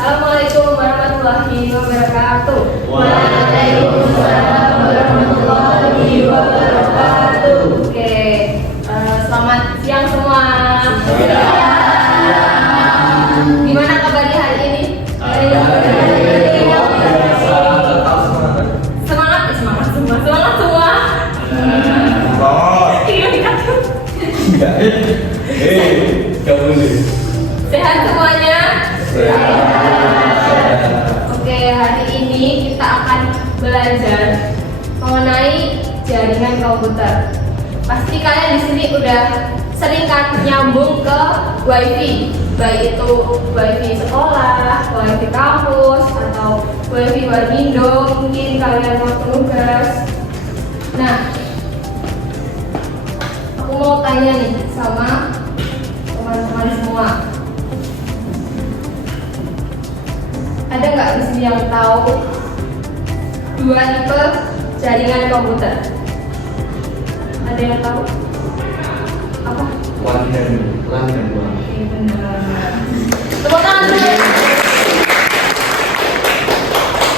Assalamualaikum warahmatullahi wabarakatuh. Waalaikumsalam warahmatullahi wabarakatuh. Oke, selamat siang semua. Gimana kabarnya hari ini? Semangat, semangat semua, semangat semua. Sehat semuanya. Oke, hari ini kita akan belajar mengenai jaringan komputer. Pasti kalian di sini udah sering kan nyambung ke WiFi, baik itu WiFi sekolah, WiFi kampus, atau WiFi Warmindo, mungkin kalian mau tugas. Nah, aku mau tanya nih sama teman-teman semua. Ada nggak di sini yang tahu dua tipe jaringan komputer? Ada yang tahu? Apa? LAN dan WAN. Oke, benar. Tepuk tangan dulu.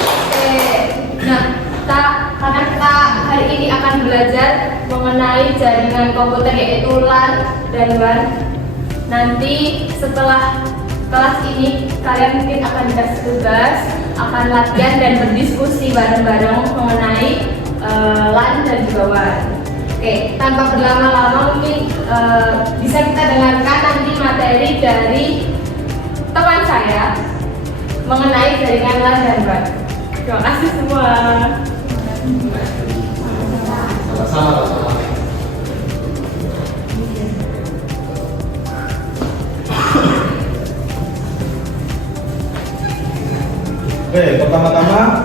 Oke, nah karena kita hari ini akan belajar mengenai jaringan komputer yaitu LAN dan WAN. Nanti setelah kelas ini kalian mungkin akan dikasih tugas, akan latihan dan berdiskusi bareng-bareng mengenai LAN dan juga WAN. Oke, tanpa berlama-lama mungkin bisa kita dengarkan nanti materi dari teman saya mengenai jaringan LAN dan WAN. Terima kasih semua. Sama-sama. Oke, pertama-tama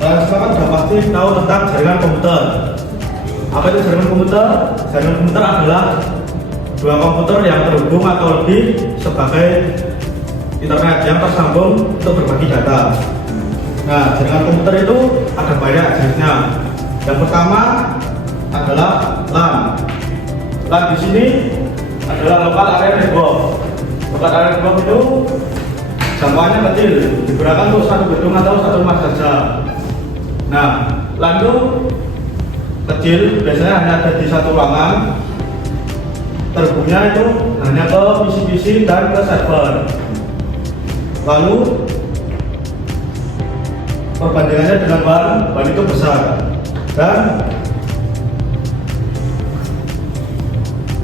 kalian semua kan sudah pasti tahu tentang jaringan komputer. Apa itu jaringan komputer? Jaringan komputer adalah dua komputer yang terhubung atau lebih sebagai internet yang tersambung untuk berbagi data. Nah, jaringan komputer itu ada banyak jenisnya. Yang pertama adalah LAN. LAN di sini adalah local area network. Local area network itu jangkauannya kecil, digunakan untuk satu gedung atau satu rumah saja. Nah, LAN itu kecil, biasanya hanya ada di satu ruangan. Terhubungnya itu hanya ke PC-PC dan ke server. Lalu perbandingannya dengan WAN itu besar. Dan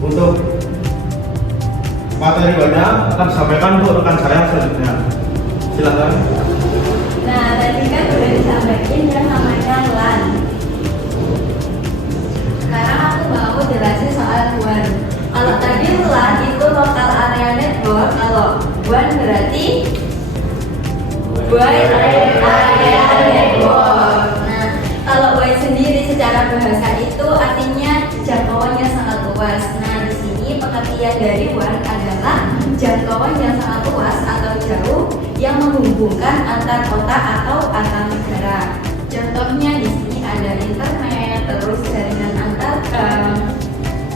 untuk materi banyak akan disampaikan untuk rekan saya selanjutnya. Silakan. Nah, tadi kan udah disampaikan yang namanya LAN. Sekarang aku mau jelasin soal WAN. Kalau tadi LAN itu local area network, kalau WAN berarti wide area network. Nah, kalau wide sendiri secara bahasa itu artinya jangkauannya sangat luas. Nah, di sini pengertian dari WAN adalah jangkauan yang sangat luas atau jauh yang menghubungkan antar kota atau antar negara. Contohnya di sini ada internet, terus jaringan antar bank.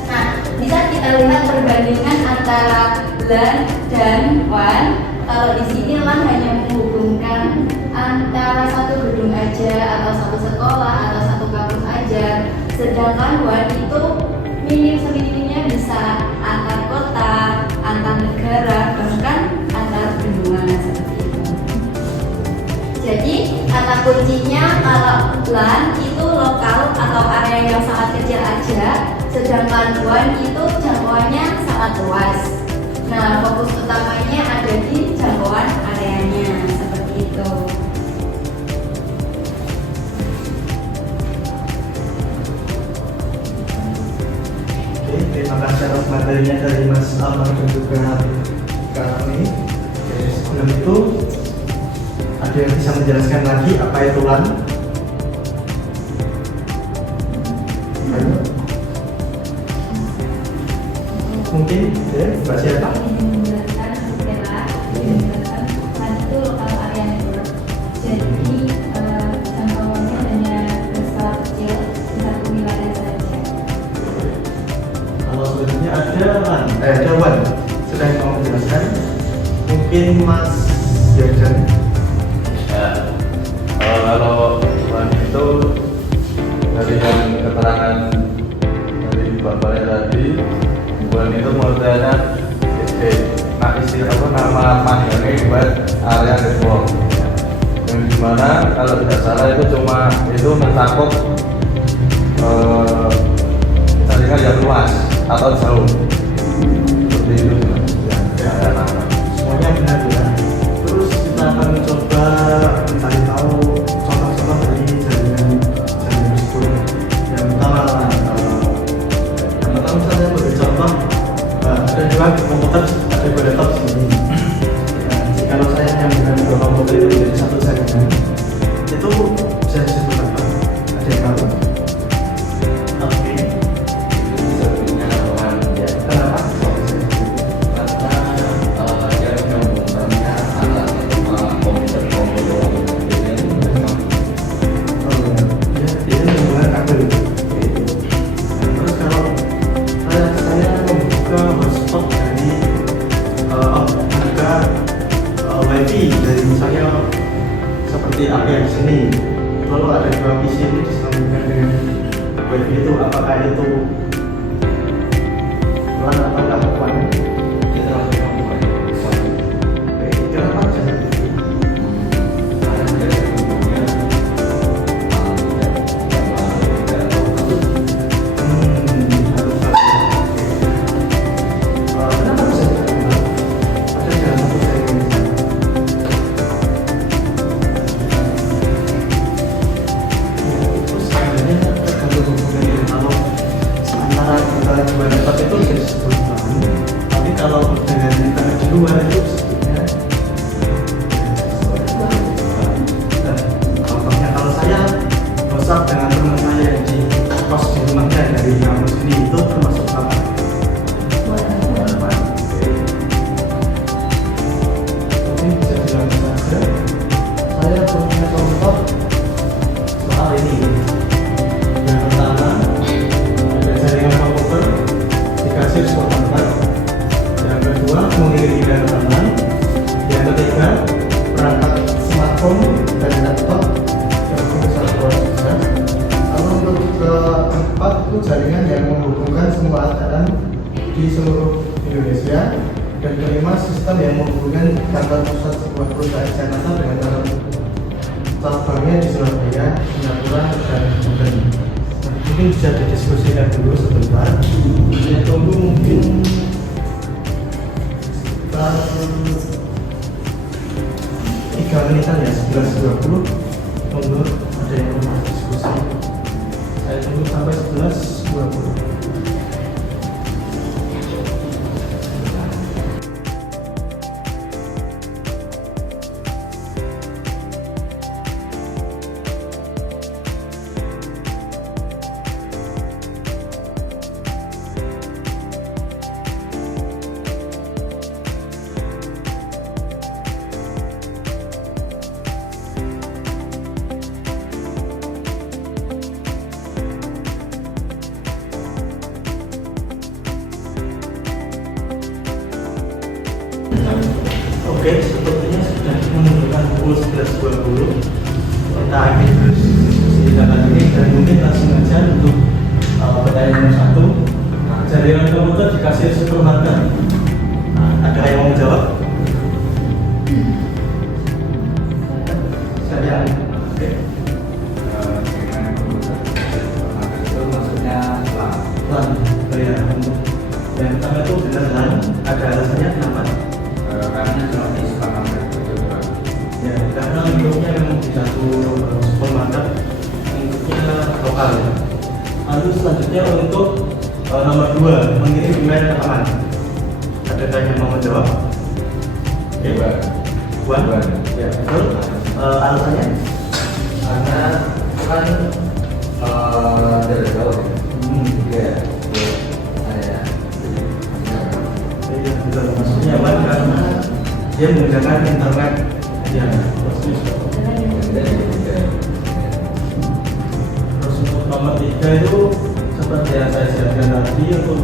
Nah, bisa kita lihat perbandingan antara LAN dan WAN. Kalau di sini LAN hanya menghubungkan antara satu gedung aja atau satu sekolah atau satu kampus aja, sedangkan WAN itu minim seminimnya bisa antar kota, antar negara, bahkan antar benua seperti itu. Jadi kata kuncinya kalau LAN itu lokal atau area yang sangat kecil aja, sedangkan WAN itu jangkauannya sangat luas. Nah, fokus utamanya ada di jangkauan areanya seperti itu. Oke, terima kasih atas materinya dari Mas Amar dan juga kami. Sebelum itu, ada yang bisa menjelaskan lagi apa itu LAN? Ayo. mungkin ya, Mbak siapa? Ingin menjelaskan Stella, ingin menjelaskan itu lokal area network. Jadi jangkauannya hanya berskala kecil di satu wilayah saja. Kalau selanjutnya ada Wan, sudah yang mau menjelaskan? Mungkin Mas Yerjan. Ya, kalau Tuhan itu dari yang keterangan dari bapaknya tadi, Tuhan itu menurutnya istilah nama panjangnya buat area network. Yang dimana kalau tidak salah itu mencakup jaringan yang luas atau jauh. Seperti itu ya, nama. Semuanya benar ya. Terus kita akan coba mencari tahu contoh-contoh dari jaringan tersebut. Yang pertama saya beri contoh, ada dua komputer, ada dua laptop sini. Kalau saya yang dengan dua komputer itu menjadi satu jaringan, itu bisa disebut apa? Ada yang tahu? Oke. Sebutnya Tuhan ya. Kenapa? Karena dia menghubungkannya antara komputer ini memang Dia hubungan kabel. Terus kalau saya membuka hotspot dari membuka wifi dari misalnya seperti apa yang sini, lalu ada dua PC ini disambungkan dengan wifi itu, apakah itu LAN apakah WAN? itu langsung membuat Kenapa bisa seperti itu? karena dia sebetulnya tidak tahu. Kenapa bisa dikenal? Ada jalan satu jaringan di sana. Terus sebenarnya tergantung hubungannya. Kalau antara dua laptop itu bisa disebut LAN, tapi kalau dengan internet di luar itu sebutnya dan contohnya kalau saya WhatsApp dengan teman saya yang di kos di rumahnya dari kampus ini itu termasuk apa? Mungkin bisa bilang saja saya punya contoh soal ini. Yang pertama ada jaringan komputer dikasih supermarket. Yang kedua mengirim email ke teman. Yang ketiga perangkat smartphone dan laptop yang bisa proses. Lalu untuk keempat itu jaringan yang menghubungkan semua ATM di seluruh Indonesia. Dan kelima sistem yang menghubungkan kantor pusat sebuah perusahaan Jakarta dengan cabangnya di Surabaya, Singapura, dan London. Mungkin bisa didiskusikan dulu sebentar. Saya tunggu mungkin sekitar 3 menitan ya, 11.20. Tunggu ada yang mau diskusi. Saya tunggu sampai 11.20. Oke, sepertinya sudah menunjukkan pukul 11.20. Kita akhiri diskusi kali ini dan mungkin langsung aja untuk pertanyaan nomor 1. Jaringan komputer dikasih supermarket. Ada yang mau menjawab? Saya. Oke. Dengan komputer itu maksudnya LAN. LAN. Ya. Yang pertama itu benar LAN. Ada alasannya kenapa? Karena kalau di supermarket itu juga Ya, karena lingkupnya memang di satu supermarket, lingkupnya lokal ya. Lalu selanjutnya untuk nomor 2, mengirim email ke teman. Adakah yang mau menjawab? Oke. Wan? Ya, betul. Alasannya? karena itu kan dari jauh ya. Hmm. Iya. Ada dia menggunakan internet. Ya, terus untuk nomor 3 itu seperti yang saya jelaskan tadi, untuk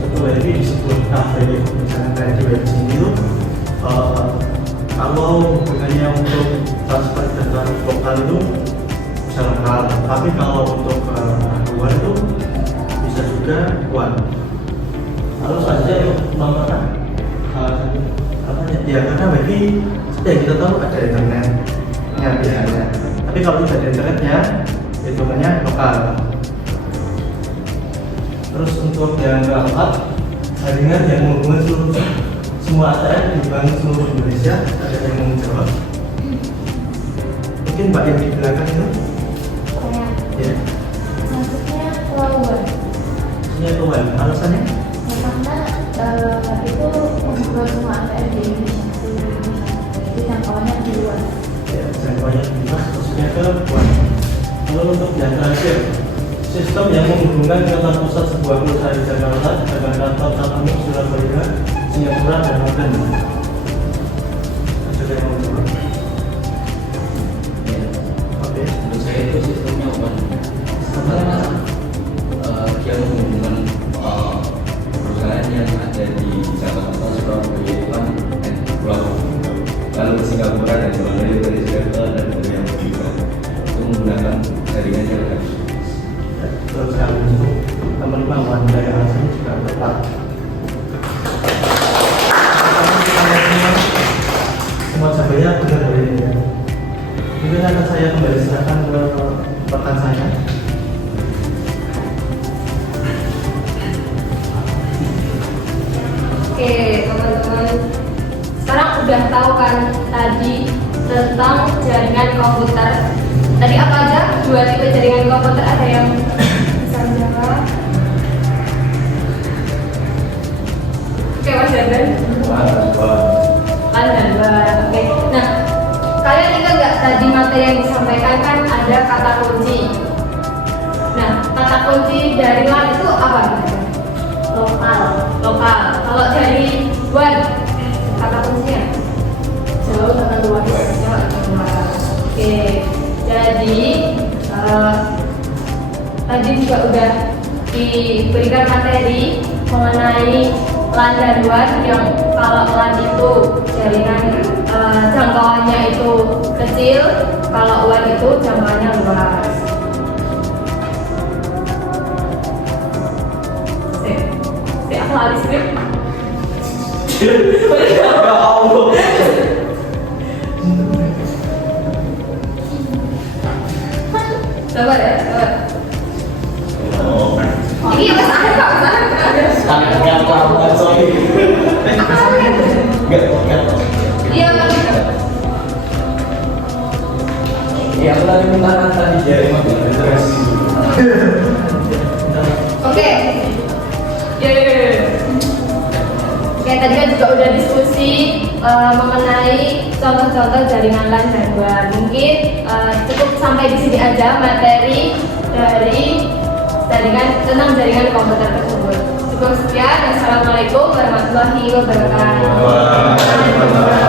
satu lagi disebut kafe, misalnya kayak di web sini itu kalau hubungannya untuk transfer data lokal itu bisa lokal, tapi kalau untuk luar itu bisa juga luar. Lalu saja nomor ya, karena bagi seperti yang kita tahu ada internetnya biasanya, tapi kalau tidak ada internetnya hitungannya lokal. Terus untuk yang keempat, jaringan yang menghubungkan semua ATM di bank seluruh Indonesia. Ada yang mau menjawab? Mungkin Mbak yang di belakang itu? Ya. Maksudnya keluar. Maksudnya keluar. Alasannya? Karena itu menghubungkan semua ATM di Indonesia. Jadi jangkauannya di luar. Ya, jangkauannya di luar, maksudnya ke luar. Lalu untuk yang terakhir, sistem yang menghubungkan kantor pusat sebuah perusahaan di Jakarta dengan kantor cabang Surabaya, Singapura, dan London. Ada yang mau menjawab? Oke. Menurut saya itu sistemnya open, karena dia menghubungkan perusahaan yang ada di Jakarta, Surabaya itu kan pulau, lalu ke Singapura dan London itu dari Jakarta dan dari yang juga itu menggunakan jaringan yang ada. Terus yang untuk teman-teman Wanda yang asli juga tepat. Semua jawabannya benar dari ini ya. Mungkin akan saya kembali serahkan ke rekan saya. Oke, teman-teman. Sekarang udah tahu kan tadi tentang jaringan komputer. Tadi apa aja? 2 tipe jaringan komputer, ada yang bisa menjawab? Oke, Mas Dandan. LAN dan WAN. Oke. Nah, kalian ingat nggak tadi materi yang disampaikan kan ada kata kunci. Nah, kata kunci dari LAN itu apa? Lokal. Lokal. Kalau dari WAN, kata kuncinya jauh atau luas? Jauh atau luas. Oke. Jadi tadi juga udah diberikan materi mengenai LAN dan WAN, yang kalau LAN itu jaringan jangkauannya itu kecil, kalau WAN itu jangkauannya luas. Aku lari skrip. Ya Allah. Sabar ya, sabar. Ini yang kesana Pak, kesana. Iya, Ya, aku lagi minta tadi dari oke. Oke, tadi kan juga udah diskusi mengenai contoh-contoh jaringan LAN dan WAN. Mungkin cukup sampai di sini aja materi dari tentang jaringan komputer tersebut. Cukup sekian. Assalamualaikum warahmatullahi wabarakatuh.